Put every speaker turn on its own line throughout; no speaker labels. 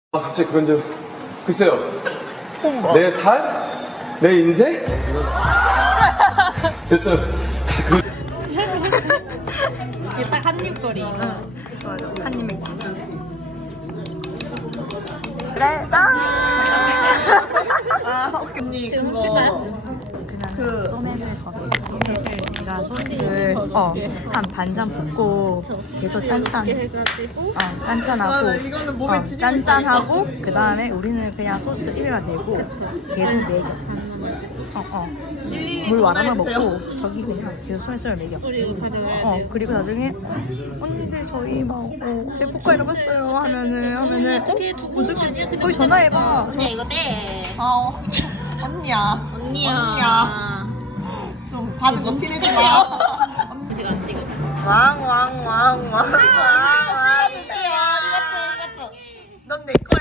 아, 갑자기 그런 줄 글쎄요. 내 살? 내 인생? 됐어요.
이게 딱 한입 거리.
맞아. 한 입 먹자. 그래, 짠!
언니
지금
그거
그냥 소맥을 거기다가 소스를 한 반잔 붓고 계속 짠짠
해가지고
짠짠하고
이거는 몸에 지지고
짠짠하고 그 다음에 우리는 그냥 소스 1만 내고 계속 먹여. 물 와라만 먹고 저기 그냥 계속 소스를 먹여.
그리고 가져가야 돼요.
그리고 나중에 언니들 저희 막 제포카 이러봤어요 하면은
어떻게 두고 온거 아니야? 그냥
거기 전화해봐.
그냥 이거 떼.
언니야
언니야.
좀 밥을 못 피내지 마.
지금 지금.
왕 찍어주세요. 이것도 넌 내 거야.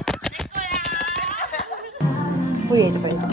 우리 해줘봐 해줘.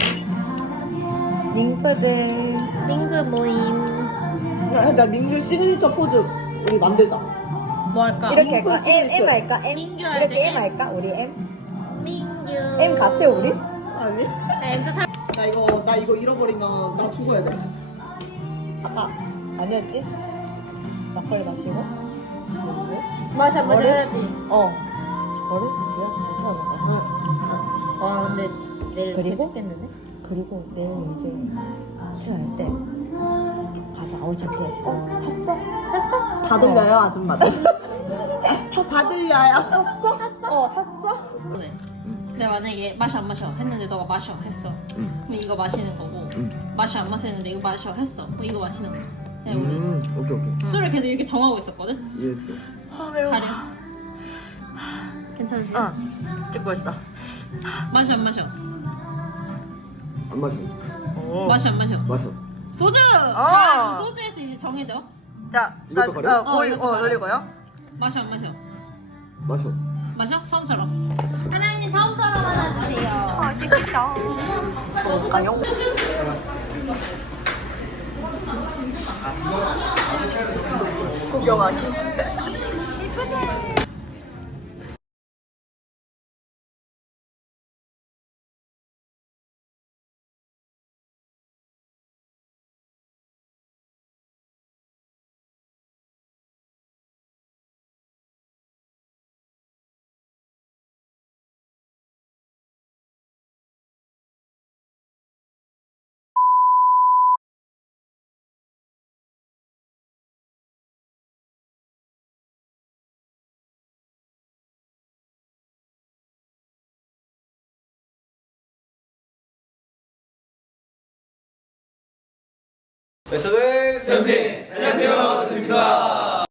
링크들
링크 모임.
나 민규 시그니처 포즈 우리 만들자.
뭐 할까?
이렇게 할까?
링크
M
시그니처.
할까? M
민규 할
이렇게
때
M 할까? 우리 M
민규.
M 같아 우리?
아니?
엔드 타.
나 이거 잃어버리면 나 죽어야 돼.
아까 아니었지? 막걸리 마시고
마셔
머리?
마셔야지.
저를 뭐야?
와 근데 내일
그리고?
계속됐는데?
그리고 내일 이제 출연할 때 가서 아우차크에 샀어? 샀어?
다 들려요 아줌마들. 다 들려요. 샀어?
샀어?
네. 내가 만약에 마셔 안 마셔 했는데 너가 마셔 했어. 그럼 이거 마시는 거고 마셔 안 마시는데 이거 마셔 했어. 그럼 이거 마시는 거. 그냥 우리
오케이.
술을 계속 이렇게 정하고 있었거든.
이해했어.
가령. 괜찮으세요?
찍고 있어.
마셔 안 마셔.
안 마셔.
마셔 안 마셔.
마셔.
소주. 자 그럼 소주에서 이제 정해져.
자,
이것도 가려?
이것도
돌리고요.
마셔 안 마셔.
마셔.
마셔? 처음처럼. 하나님 처음처럼 안아주세요.
맛있겠다. 볼까요? 구경하기.
에서는 쌤팀 안녕하세요 쌤입니다.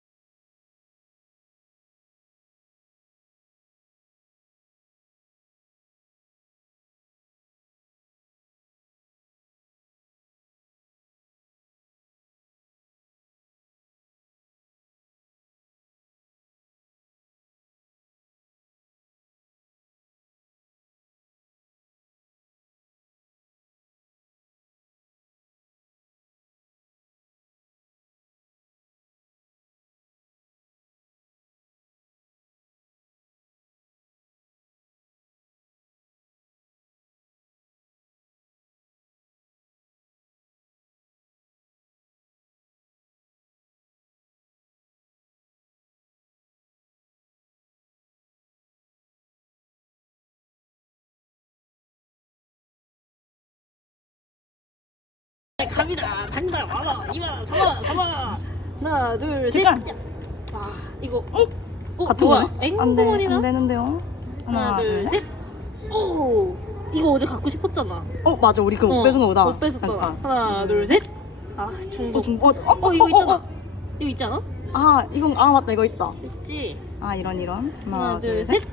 갑니다. 잔다. 와라. 2만, 3만, 4만. 하나, 둘, 셋.
잠깐.
아, 이거.
같은
뭐야?
거네?
앵무원이나?
안 되는데요.
하나, 둘, 셋. 오, 이거 어제 갖고 싶었잖아.
맞아. 우리 그거 못 뺏은 거보다.
못 뺏었잖아.
잠깐.
하나, 둘, 셋. 아, 중복.
이거
이거 있잖아. 이거 있지 않아?
이건 맞다. 이거 있다.
있지.
이런.
하나, 둘, 셋.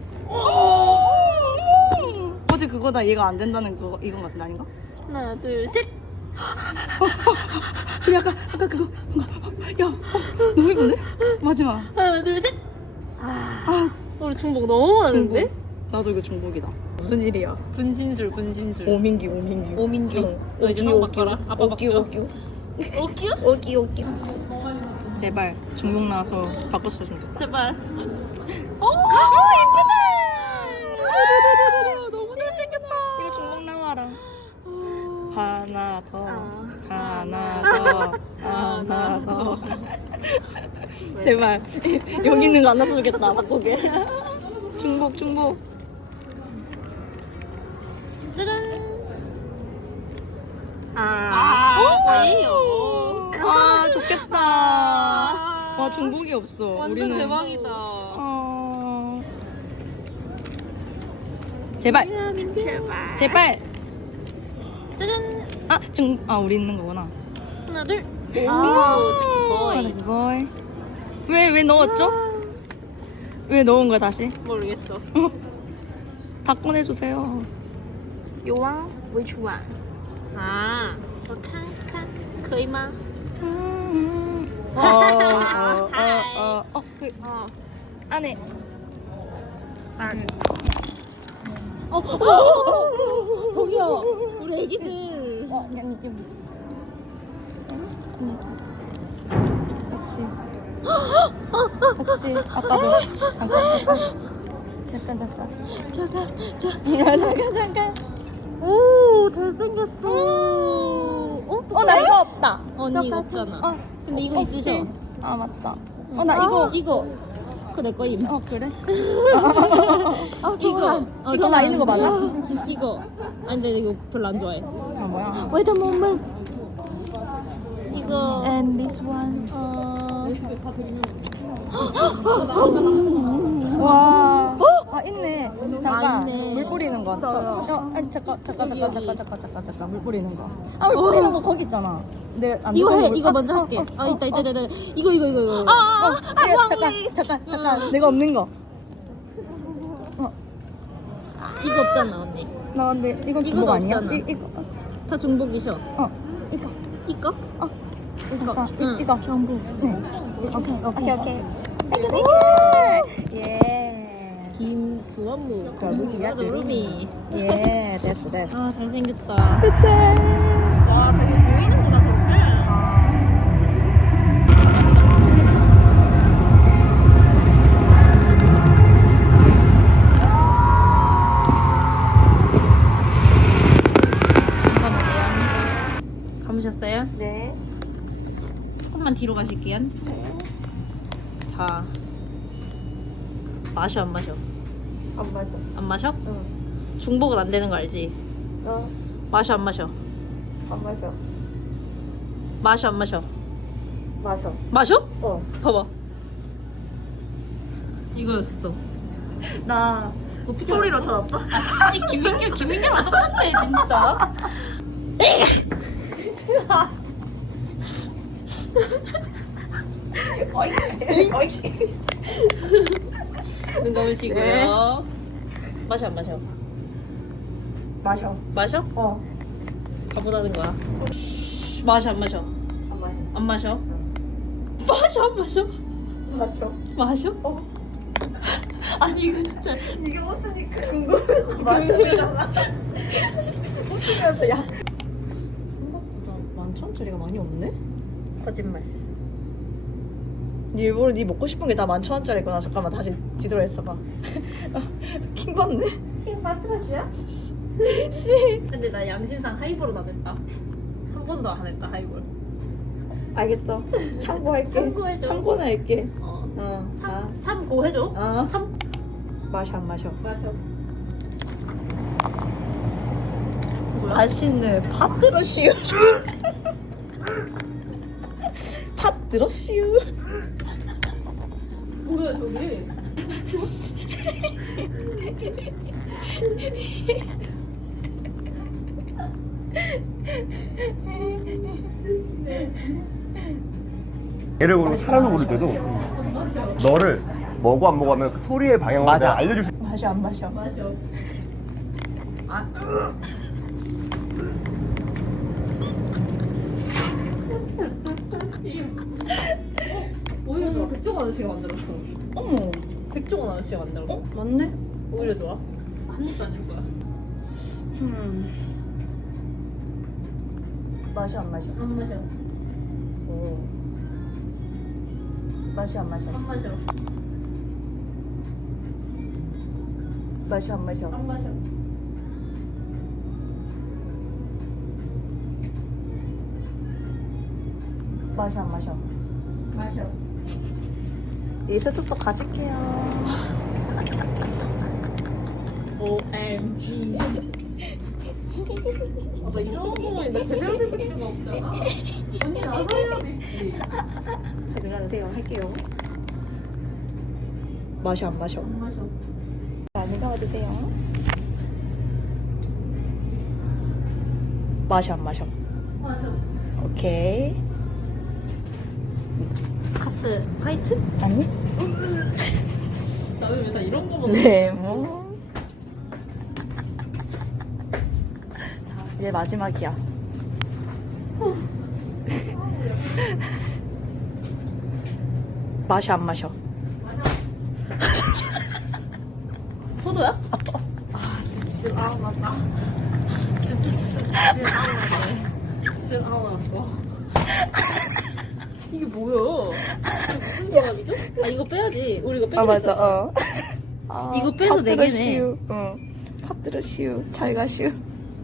어제 그거다. 얘가 안 된다는 그거 이건 같은데 아닌가?
하나, 둘, 셋.
그래 아까 그거 너무 이쁜데? 마지막.
하나, 둘, 셋. 우리 중복 너무 많은데?
나도 이거 중복이다. 무슨 일이야?
분신술.
오민기.
오민규. 너 이제 성 바꿔라. 아빠 바뀌어.
오기. 제발 중복 나와서 바꿨으면 좋겠다.
제발.
예쁘다. 제발 여기 있는 거 안 났으면 좋겠다. 바꾸게. 중복.
짜잔. 아니에요.
아 좋겠다. 와 중복이 없어.
완전
우리는.
대박이다.
제발. 제발.
짜잔.
우리 있는 거구나.
하나 둘. 오, 섹시 보이.
왜 넣었죠? 왜 넣은 거야 다시?
모르겠어.
다 꺼내주세요.
有啊 which one
啊，我看看，可以吗？
안에.
저기요, 우리 애기들.
혹시 아까도 잠깐.
오, 잘생겼어.
나 이거 없다.
언니 이거 없잖아. 근데 이거
혹시-
있으셔.
아 맞다. 나 이거.
이거. 그거 내 거임.
그래?
이거.
이거 나 있는 거 맞아?
이거. 아니 근데 이거 별로 안 좋아해.
뭐야?
wait a moment
이거.
and this one
와. 있네. 잠깐.
있네.
물 뿌리는 거. 잠깐. 물 뿌리는 거. 물 뿌리는 거 거기 있잖아. 내가 안
이거 해.
물-
이거 먼저 할게. 있다. 이거.
이거, 잠깐. 내가 없는 거.
이거 없잖아 언니.
나 근데 이건
이건
중복 아니야?
없잖아.
이거.
다 중복이셔.
이거.
이거?
이거. 이거.
중복.
네. 오케이. 예.
김수원무.
루미야,
루미.
예, 됐어.
아 잘생겼다.
와, 저기 보이는구나, 저렇게.
잠깐만요. 감으셨어요?
네.
조금만 뒤로 가실게요. 자, 마셔 안 마셔?
안 맞아.
안 마셔?
응.
중복은 안 되는 거 알지? 마셔 안 마셔?
안 마셔.
마셔 안 마셔?
마셔.
마셔? 봐봐. 이거였어.
나 소리로 찾았다.
아씨 김민규랑 똑같아 진짜. 눈 감으시고요. 마셔 안 마셔?
마셔.
마셔? 가보자는 거야. 마셔 안 마셔?
안 마셔.
안 마셔? 마셔 안 마셔?
마셔.
마셔? 아니 이거 진짜
이게 웃으니까 궁금해서 마셔잖아. 웃으면서 야. 생각보다 11,000원짜리가 많이 없네?
거짓말.
일부러 네 먹고 싶은 게 다 11,000원짜리구나. 잠깐만 다시 뒤돌아 있어봐. 킹 받네.
킹 마트라슈야?
씨.
근데 나 양심상 하이볼은 안 했다. 한 번도 안 했다 하이볼.
알겠어. 참고할게.
참고해줘.
참고는 할게.
참고해줘. 참
마셔 안 마셔.
마셔.
맛있는 팥 들어시우. 팥 들어시우.
뭐야 저게?
얘를 고르고 사람을 고를 때도 너를 뭐고 안 뭐고 하면 그 소리의 방향을
맞아.
내가 알려줄 수
마셔 안 마셔.
마셔. 오히려 좋아. 백종원 아저씨가 만들었어.
어머.
백종원 아저씨가 만들었어.
맞네.
오히려 좋아. 한 입도 안 줄 거야.
마셔 안 마셔.
안 마셔.
마셔 안 마셔.
안 마셔.
마셔 안 마셔.
안 마셔.
마셔 안 마셔.
마셔.
이슬뚝도 가실게요.
OMG. 나 이상한 거만 제대로 될 필요가 없잖아. 언니 나서야 되지.
들어가세요. 할게요. 마셔 안 마셔? 안 마셔. 많이 담아드세요. 마셔 안 마셔?
마셔.
오케이.
카스 화이트?
아니?
나는 왜 다 이런 거 먹어?
레몬. 자, 이제 마지막이야. 마셔 안 마셔?
포도야? 아 진짜 맞다. 진짜 아웃났어. 이게 뭐야? 무슨 사람이죠? 아 이거 빼야지. 우리 이거 빼기로
아 맞아.
했잖아.
어.
이거 빼서 네 개네.
응. 팥들어 시우. 잘 가시우.